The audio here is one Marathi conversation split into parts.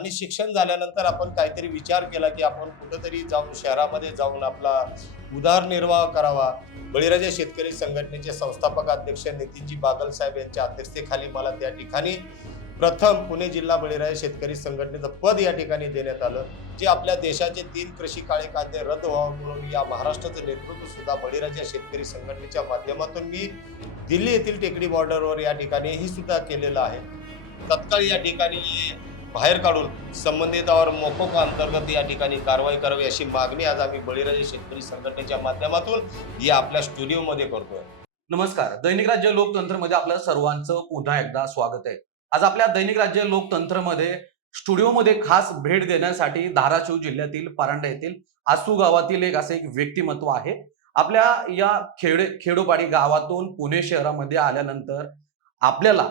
आणि शिक्षण झाल्यानंतर आपण काहीतरी विचार केला की आपण कुठंतरी जाऊन शहरामध्ये जाऊन आपला उदरनिर्वाह करावा. बळीराजा शेतकरी संघटनेचे संस्थापक अध्यक्ष नितीनजी बागल साहेब यांच्या अध्यक्षतेखाली मला त्या ठिकाणी प्रथम पुणे जिल्हा बळीराजा शेतकरी संघटनेचं पद या ठिकाणी देण्यात आलं. जे आपल्या देशाचे 3 कृषी काळे कायदे रद्द व्हावं म्हणून या महाराष्ट्राचं नेतृत्व सुद्धा बळीराजा शेतकरी संघटनेच्या माध्यमातून मी दिल्ली येथील टेकडी बॉर्डरवर या ठिकाणी ही सुद्धा केलेलं आहे. तत्काळ या ठिकाणी बाहेर काढून संबंधितावर मोकोका अंतर्गत या ठिकाणी कारवाई करावी अशी मागणी आज आम्ही बळीराजा शेतकरी संघटनेच्या माध्यमातून या आपल्या स्टुडिओमध्ये करतोय. नमस्कार. दैनिक राज्य लोकतंत्रमध्ये आपल्या सर्वांचं पुन्हा एकदा स्वागत आहे. आज आपल्या दैनिक राज्य लोकतंत्रमध्ये स्टुडिओमध्ये खास भेट देण्यासाठी धाराशिव जिल्ह्यातील परांडा येथील आसू गावातील एक व्यक्तिमत्व आहे. आपल्या या खेडोपाडी गावातून पुणे शहरामध्ये आल्यानंतर आपल्याला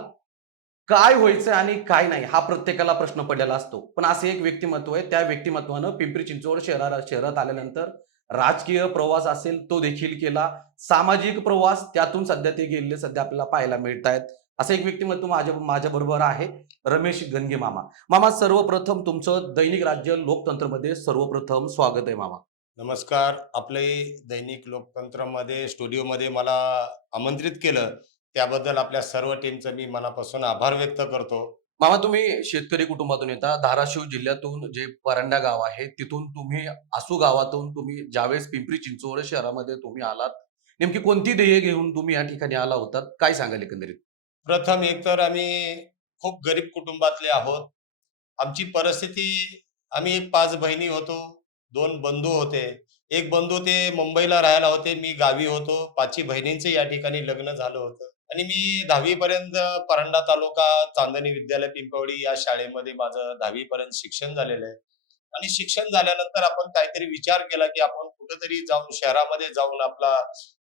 काय व्हायचं आणि काय नाही हा प्रत्येकाला प्रश्न पडलेला असतो. पण असे एक व्यक्तिमत्व आहे. त्या व्यक्तिमत्वानं पिंपरी चिंचवड शहरात आल्यानंतर राजकीय प्रवास असेल तो देखील केला. सामाजिक प्रवास त्यातून सध्या ते गेलेले सध्या आपल्याला पाहायला मिळत आहेत. असं एक व्यक्तिमत्व माझ्या बरोबर आहे, रमेश गंगे मामा. मामा, सर्वप्रथम तुमचं दैनिक राज्य लोकतंत्रमध्ये सर्वप्रथम स्वागत आहे मामा. नमस्कार. आपले दैनिक लोकतंत्रमध्ये स्टुडिओमध्ये मला आमंत्रित केलं त्याबद्दल आपल्या सर्व टीमचं मी मनापासून आभार व्यक्त करतो. मामा, तुम्ही शेतकरी कुटुंबातून येता. धाराशिव जिल्ह्यातून जे परांडा गाव आहे तिथून तुम्ही आसू गावातून तुम्ही ज्यावेळेस पिंपरी चिंचवड शहरामध्ये तुम्ही आलात, नेमकी कोणती ध्येय घेऊन तुम्ही या ठिकाणी आला होतात, काय सांगाल एकंदरीत? प्रथम एक तर आम्ही खूप गरीब कुटुंबातले आहोत. आमची परिस्थिती, आम्ही एक 5 बहिणी होतो, 2 बंधू होते. एक बंधू ते मुंबईला राहायला होते, मी गावी होतो. 5ही बहिणींचं या ठिकाणी लग्न झालं होतं आणि मी 10वी पर्यंत परांडा तालुका चांदणी विद्यालय पिंपवडी या शाळेमध्ये माझं 10वी पर्यंत शिक्षण झालेलं आहे. आणि शिक्षण झाल्यानंतर आपण काहीतरी विचार केला की आपण कुठेतरी जाऊन शहरामध्ये जाऊन आपला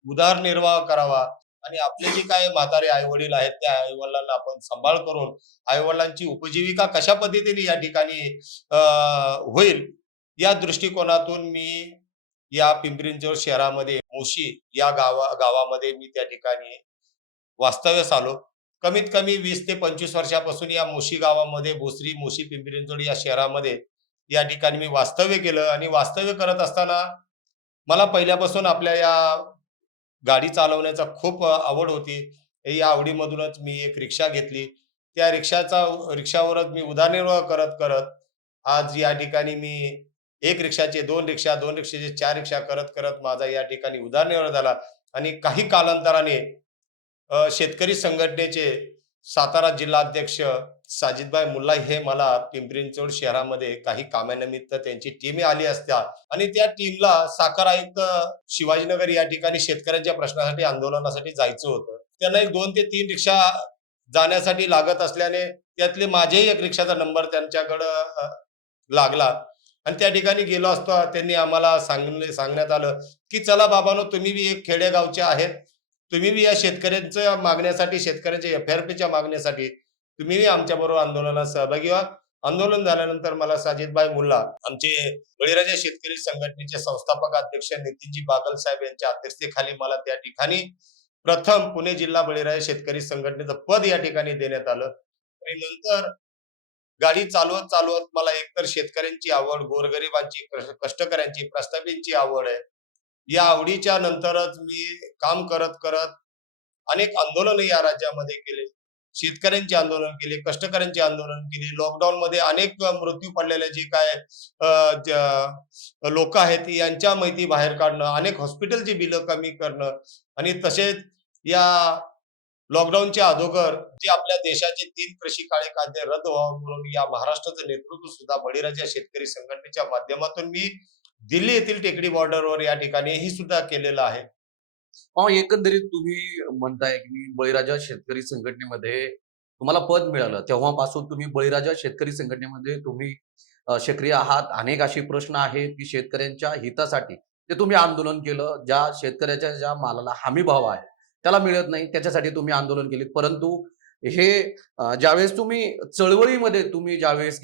उदरनिर्वाह करावा आणि आपले जे काही म्हातारे आई-वडील आहेत, त्या आई-वडिलांना आपण सांभाळ करून आई-वडिलांची उपजीविका कशा पद्धतीने या ठिकाणी अ, होईल, या दृष्टिकोनातून मी या पिंपरी-चिंचवड शहरामध्ये मोशी या गावामध्ये मी त्या ठिकाणी वास्तव्यास आलो. कमीत कमी 20 ते 25 वर्षापासून या मोशी गावामध्ये भोसरी, मोशी, पिंपरी-चिंचवड या शहरामध्ये या ठिकाणी मी वास्तव्य केलं आणि वास्तव्य करत असताना मला पहिल्यापासून आपल्या या गाडी चालवण्याचा खूप आवड होती. या आवडीमधूनच मी एक रिक्षा घेतली. त्या रिक्षावरच मी उदरनिर्वाह करत आज या ठिकाणी मी 1 रिक्षाचे 2 रिक्षा, 2 रिक्षाचे 4 रिक्षा करत माझा या ठिकाणी उदरनिर्वाह झाला आणि काही कालांतराने शेतकरी संघटनेचे सातारा जिल्हाध्यक्ष साजिदभाई मुल्ला हे मला पिंपरी-चिंचवड शहरामध्ये काही कामानिमित्त त्यांची टीम आली असत्या आणि त्या टीमला साखर आयुक्त शिवाजीनगर या ठिकाणी शेतकऱ्यांच्या प्रश्नासाठी आंदोलनासाठी जायचं होतं. त्यांना एक 2 ते 3 रिक्षा जाण्यासाठी लागत असल्याने त्यातले माझ्याही एक रिक्षाचा नंबर त्यांच्याकडं लागला आणि त्या ठिकाणी गेलो असता त्यांनी आम्हाला सांगण्यात आलं, की "चला बाबांनो, तुम्ही बी एक खेडेगावचे आहेत. तुम्ही बी या शेतकऱ्यांच्या मागण्यासाठी, शेतकऱ्यांच्या एफ-आर-पीच्या मागण्यासाठी तुम्ही बी आमच्याबरोबर आंदोलनात सहभागी व्हा." आंदोलन झाल्यानंतर मला साजिदभाई मुल्ला, आमचे बळीराजा शेतकरी संघटनेचे संस्थापक अध्यक्ष नितीनजी बागल साहेब यांच्या अध्यक्षतेखाली मला त्या ठिकाणी प्रथम पुणे जिल्हा बळीराजा शेतकरी संघटनेचं पद या ठिकाणी देण्यात आलं आणि नंतर गाडी चालवत मला एकतर शेतकऱ्यांची आवड, गोरगरिबांची, कष्टकऱ्यांची, प्रस्थापितांची आवड आहे. या आवडीच्या नंतरच मी काम करत अनेक आंदोलन या राज्यामध्ये केले. शेतकऱ्यांचे आंदोलन केले, कष्टकऱ्यांचे आंदोलन केले. लॉकडाऊनमध्ये अनेक मृत्यू पडलेले जे काय लोक आहेत यांच्या माहिती बाहेर काढणं, अनेक हॉस्पिटलची बिलं कमी करणं आणि तसेच या लॉकडाऊनच्या अगोदर जे आपल्या देशाचे 3 कृषी काळे कायदे रद्द व्हावे म्हणून या महाराष्ट्राचं नेतृत्व सुद्धा बळीराजा शेतकरी संघटनेच्या माध्यमातून मी दिल्ली येथील टेकडी बॉर्डरवर या ठिकाणी ही सुद्धा केलेलं आहे. एकंदरीत तुम्ही म्हणताय की बळीराजा शेतकरी संघटनेमध्ये तुम्हाला पद मिळालं, तेव्हापासून तुम्ही बळीराजा शेतकरी संघटनेमध्ये तुम्ही सक्रिय आहात. अनेक असे प्रश्न आहेत की शेतकऱ्यांच्या हितासाठी ते तुम्ही आंदोलन केलं. ज्या शेतकऱ्याच्या ज्या मालाला हमी भाव आहे त्याला मिळत नाही, त्याच्यासाठी तुम्ही आंदोलन केले. परंतु हे ज्यावेळेस तुम्ही चळवळीमध्ये तुम्ही ज्यावेळेस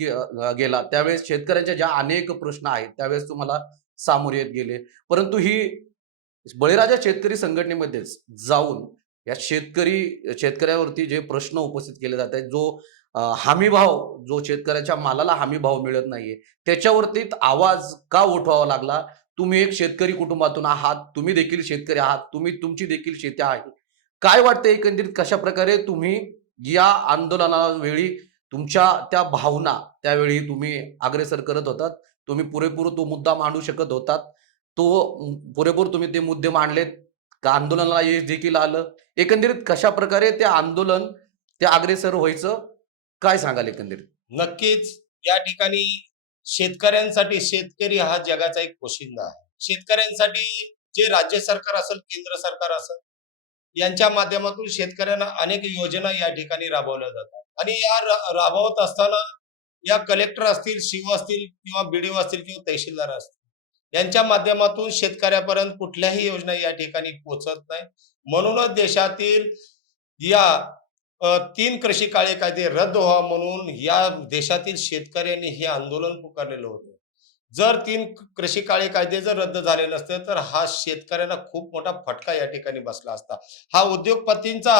गेला त्यावेळेस शेतकऱ्यांच्या ज्या अनेक प्रश्न आहेत त्यावेळेस तुम्हाला सामोरे येत गेले. परंतु ही बळीराजा शेतकरी संघटनेमध्येच जाऊन या शेतकऱ्यावरती जे प्रश्न उपस्थित केले जात आहेत, जो हमी भाव जो शेतकऱ्याच्या मालाला हमी भाव मिळत नाहीये, त्याच्यावरती आवाज का उठवावा लागला? तुम्ही एक शेतकरी कुटुंबातून आहात, तुम्ही देखील शेतकरी आहात, तुमची देखील शेती आहे. काय वाटतं एकंदरीत कशाप्रकारे तुम्ही या आंदोलनावेळी तुमच्या त्या भावना त्यावेळी तुम्ही अग्रेसर करत होतात? तुम्ही पुरेपूर तो मुद्दा मांडू शकत होतात. तो पुरेपूर तुम्ही ते मुद्दे मांडलेत का आंदोलनाला यश देखील आलं? एकंदरीत कशाप्रकारे ते आंदोलन ते अग्रेसर व्हायचं काय सांगाल एकंदरीत? नक्कीच या ठिकाणी शेतकऱ्यांसाठी शेतकरी हा जगाचा एक पोशिंदा आहे. शेतकऱ्यांसाठी जे राज्य सरकार असेल, केंद्र सरकार असेल, यांच्या माध्यमातून शेतकऱ्यांना अनेक योजना या ठिकाणी राबवल्या जातात आणि या राबवत असताना या कलेक्टर असतील, सीओ असतील किंवा बीडीओ असतील किंवा तहसीलदार असतील, यांच्या माध्यमातून शेतकऱ्यापर्यंत कुठल्याही योजना या ठिकाणी पोहोचत नाही. म्हणूनच देशातील या 3 कृषी कायदे कायदे रद्द व्हावा म्हणून या देशातील शेतकऱ्यांनी हे आंदोलन पुकारलेलं होतं. जर 3 कृषी कायदे जर रद्द झाले नसते, तर हा शेतकऱ्यांना खूप मोठा फटका या ठिकाणी बसला असता. हा उद्योगपतींचा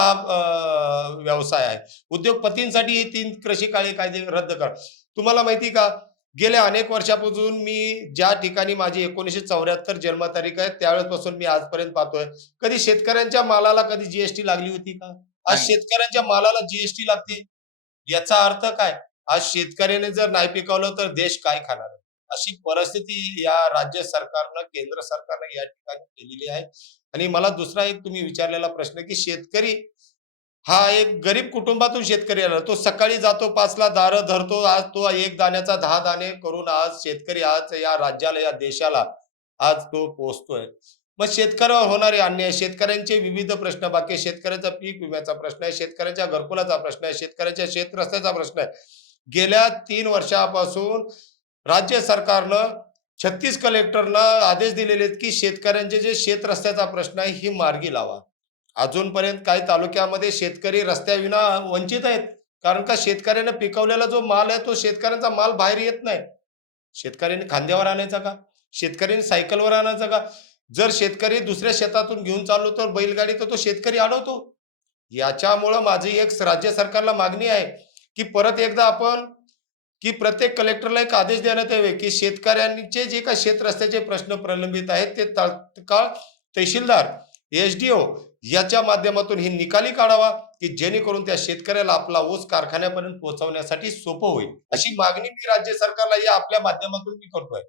व्यवसाय आहे. उद्योगपतींसाठी हे 3 कृषी कायदे रद्द कर. तुम्हाला माहिती का? गेल्या अनेक वर्षापासून मी ज्या ठिकाणी माझी 1974 जन्मतारीख आहे, त्यावेळेसपासून मी आजपर्यंत पाहतोय. कधी शेतकऱ्यांच्या मालाला कधी जी लागली होती का? आज नाही. शेतकऱ्यांच्या मालाला जी लागते. याचा अर्थ काय? आज शेतकऱ्याने जर नाही पिकवलं तर देश काय खाणार आहे? अशी परिस्थिती या राज्य सरकारनं, केंद्र सरकारनं या ठिकाणी केलेली आहे. आणि मला दुसरा एक तुम्ही विचारलेला प्रश्न, की शेतकरी हा एक गरीब कुटुंबातून शेतकरी आला. तो सकाळी जातो 5ला दारं धरतो. आज तो 1 दाण्याचा 10 दाणे करून आज शेतकरी आज या राज्याला, या देशाला आज तो पोहोचतोय. मग शेतकऱ्यावर होणारे अन्याय, शेतकऱ्यांचे विविध प्रश्न, बाकी शेतकऱ्याचा पीक विम्याचा प्रश्न आहे, शेतकऱ्याच्या घरकुलाचा प्रश्न आहे, शेतकऱ्याच्या शेत रस्त्याचा प्रश्न आहे. गेल्या 3 वर्षापासून राज्य सरकारनं 36 कलेक्टरना आदेश दिलेले आहेत, की शेतकऱ्यांचे जे शेत रस्त्याचा प्रश्न आहे, ही मार्गी लावा. अजूनपर्यंत काही तालुक्यामध्ये शेतकरी रस्त्याविना वंचित आहेत. कारण का शेतकऱ्याने पिकवलेला जो माल आहे, तो शेतकऱ्यांचा माल बाहेर येत नाही. शेतकऱ्यांनी खांद्यावर आणायचा का? शेतकऱ्यांनी सायकलवर आणायचा का? जर शेतकरी दुसऱ्या शेतातून घेऊन चाललो तर बैलगाडी तर तो शेतकरी अडवतो. याच्यामुळं माझी एक राज्य सरकारला मागणी आहे, की परत एकदा आपण की प्रत्येक कलेक्टरला एक आदेश देण्यात यावे, की शेतकऱ्यांचे जे काही शेत रस्त्याचे प्रश्न प्रलंबित आहेत, ते तात्काळ तहसीलदार, एसडीओ याच्या माध्यमातून हे निकाली काढावा, की जेणेकरून त्या शेतकऱ्याला आपला ऊस कारखान्यापर्यंत पोहोचवण्यासाठी सोपं होईल. अशी मागणी मी राज्य सरकारला या आपल्या माध्यमातून मी करतोय.